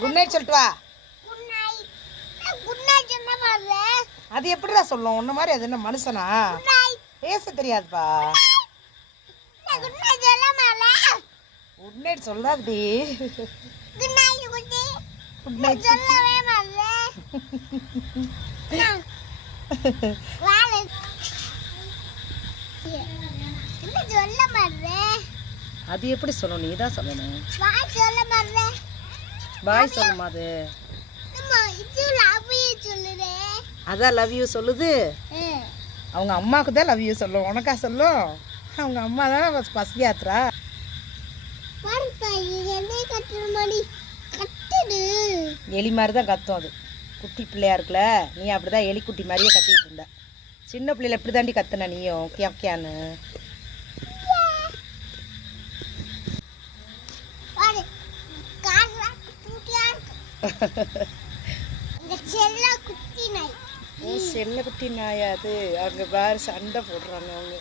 Good night சொல்லிட்டு வா. Good night good night என்ன பண்ற அது எப்படிடா சொல்லும்? உன்ன மாதிரி அது என்ன மனுஷனா? பேச தெரியாதுப்பா. குட் நைட் சொல்லாதடி. குட் நைட் குட்டி குட் நைட் சொல்லவே அது எப்படி சொல்லணும்? நீ தான் சொல்லணும். வா சொல்ல மாட்டல பாய் சொல்லுமா அது. அதான் லவ் யூ சொல்லுது. அவங்க அம்மாவுக்கு தான் லவ் யூ சொல்லும். உனக்கா சொல்லும்? அவங்க அம்மா தான் பஸ் கட்டுடு எலி மாதிரி தான் கத்தும் அது. குட்டி பிள்ளையா இருக்குல்ல நீ அப்படிதான் எலி குட்டி மாதிரியே கத்திட்டு இருந்த. சின்ன பிள்ளைல எப்படி தாண்டி கத்துன நீயும் கியா கியான்னு செல்ல குட்டி நாய். செல்ல குட்டி நாயா அது? அவங்க வேறு சண்டை போடுறாங்க அவங்க.